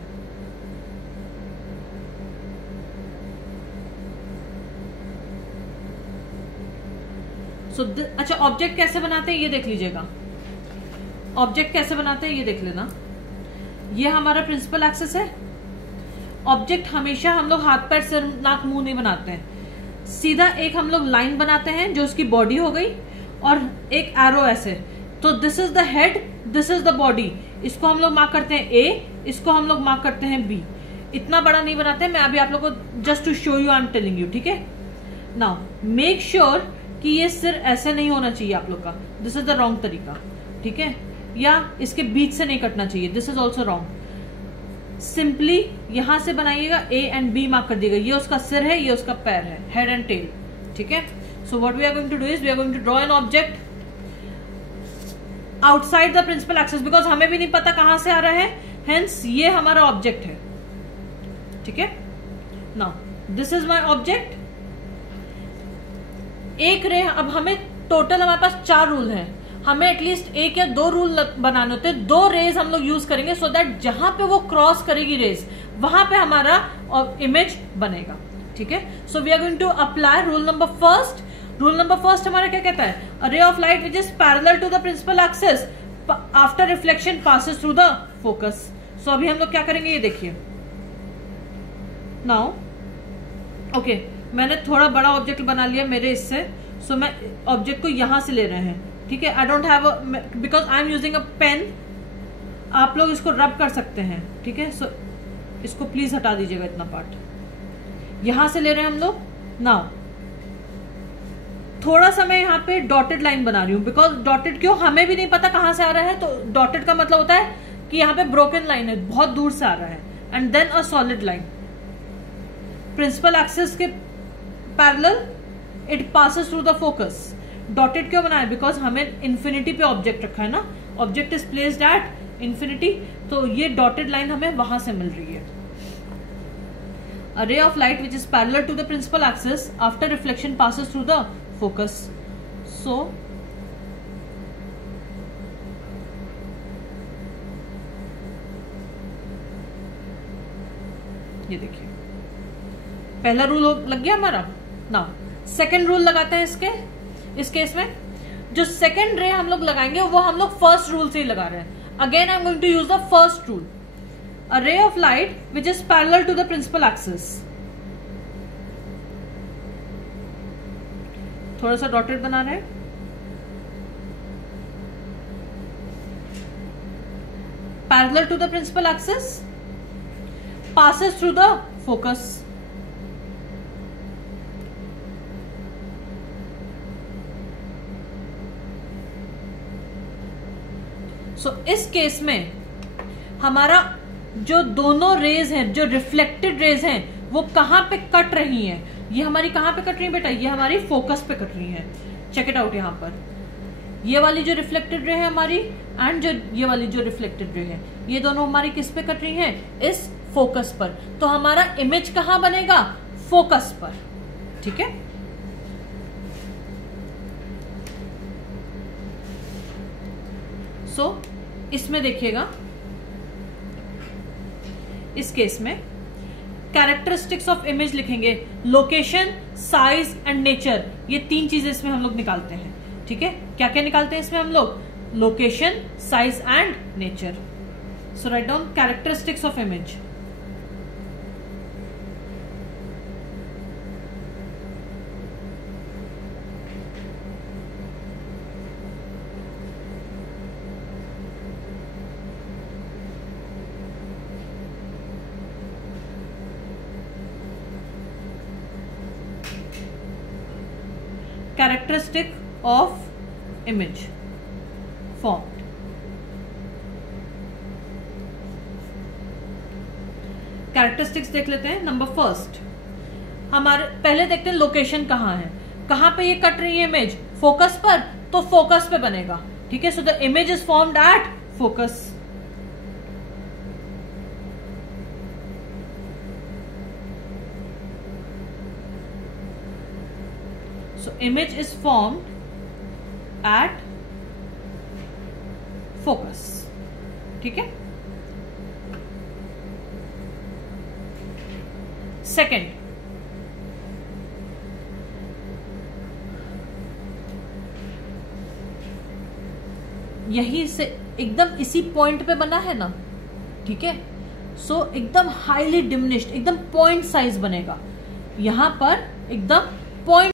अच्छा, ऑब्जेक्ट कैसे बनाते हैं ये देख लीजिएगा। ऑब्जेक्ट कैसे बनाते हैं ये देख लेना। ये हमारा प्रिंसिपल एक्सिस है। ऑब्जेक्ट हमेशा हम लोग हाथ पैर सिर नाक मुंह नहीं बनाते हैं, सीधा एक हम लोग लाइन बनाते हैं जो उसकी बॉडी हो गई, और एक एरो ऐसे। तो this is the head, this is the body, इसको हम लोग मार्क करते हैं A, इसको हम लोग मार्क करते हैं B। इतना बड़ा नहीं बनाते हैं, मैं अभी आप लोग को just to show you I am telling you, ठीक है। नाउ मेक श्योर कि ये सिर ऐसे नहीं होना चाहिए आप लोग का, दिस इज द रॉन्ग तरीका, ठीक है। या इसके बीच से नहीं कटना चाहिए, this is also wrong. Simply यहां से बनाइएगा, A एंड B मार्क कर दिएगा, ये उसका सिर है, ये उसका पैर है, हेड एंड टेल, ठीक है। So what we are going to do is we are going to draw an object outside the principal axis, because हमें भी नहीं पता कहां से आ रहा है, हेंस ये हमारा ऑब्जेक्ट है, ठीक है। Now this is my object. एक रे, अब हमें टोटल हमारे पास 4 रूल है, हमें एटलीस्ट 1 या 2 रूल बनाने होते हैं। 2 रेज हम लोग यूज करेंगे सो दैट जहां पे वो क्रॉस करेगी रेज, वहां पे हमारा इमेज बनेगा, ठीक है। So we are going to apply rule number first. Rule number first हमारा क्या कहता है, a ray of light which is parallel to the principal axis after reflection passes through the focus. सो अभी हम लोग क्या करेंगे ये देखिए। नाउ ओके, मैंने थोड़ा बड़ा ऑब्जेक्ट बना लिया मेरे इससे, सो मैं ऑब्जेक्ट को यहां से ले रहे हैं, ठीक है। I don't have because I am using a pen, आप लोग इसको रब कर सकते हैं, ठीक है। सो इसको प्लीज हटा दीजिएगा इतना पार्ट, यहां से ले रहे हैं हम लोग। नाउ थोड़ा सा मैं यहाँ पे डॉटेड लाइन बना रही हूँ, बिकॉज डॉटेड क्यों, हमें भी नहीं पता कहां से आ रहा है, तो डॉटेड का मतलब होता है कि यहाँ पे ब्रोकन लाइन है, बहुत दूर से आ रहा है, and then a solid line principal axis के parallel, it passes through the focus. Dotted क्यों बनाया, बिकॉज हमें इन्फिनिटी पे ऑब्जेक्ट रखा है ना, object is placed at infinity, तो ये डॉटेड लाइन हमें वहां से मिल रही है। A ray of light which is parallel to the principal axis after reflection passes through the focus. So ये देखिए पहला रूल लग गया हमारा। नाउ सेकेंड रूल लगाते हैं इस केस में। जो सेकेंड रे हम लोग लगाएंगे वो हम लोग फर्स्ट रूल से ही लगा रहे हैं। Again I am going to use the first rule, a ray of light which is parallel to the principal axis। थोड़ा सा डॉटेड बना रहे हैं। Parallel to the principal axis passes through the focus. So इस case में हमारा जो दोनों रेज हैं, जो रिफ्लेक्टेड रेज हैं, वो कहां पे कट रही हैं? ये हमारी कहां पे कट रही है बेटा? ये हमारी फोकस पे कट रही है। Check it out. यहां पर ये वाली जो रिफ्लेक्टेड रे है हमारी एंड जो ये वाली जो रिफ्लेक्टेड रे है, ये दोनों हमारी किस पे कट रही हैं? इस फोकस पर। तो हमारा इमेज कहां बनेगा? फोकस पर। ठीक है। सो इसमें देखिएगा, इस केस में कैरेक्टरिस्टिक्स ऑफ इमेज लिखेंगे, लोकेशन, साइज एंड नेचर। ये 3 चीजें इसमें हम लोग निकालते हैं। ठीक है। क्या क्या निकालते हैं इसमें हम लोग? Location, size and nature. So write down characteristics of image. Characteristic of image formed. Characteristics देख लेते हैं। नंबर फर्स्ट, हमारे पहले देखते हैं लोकेशन कहां है, कहां पे ये कट रही है इमेज? फोकस पर, तो फोकस पे बनेगा। ठीक है। So the image is formed at focus. So image is formed at focus. ठीक है। सेकेंड, यही से एकदम इसी पॉइंट पे बना है ना। ठीक है। सो एकदम हाईली डिमिनिश्ड, एकदम पॉइंट साइज बनेगा। यहां पर एकदम पॉइंट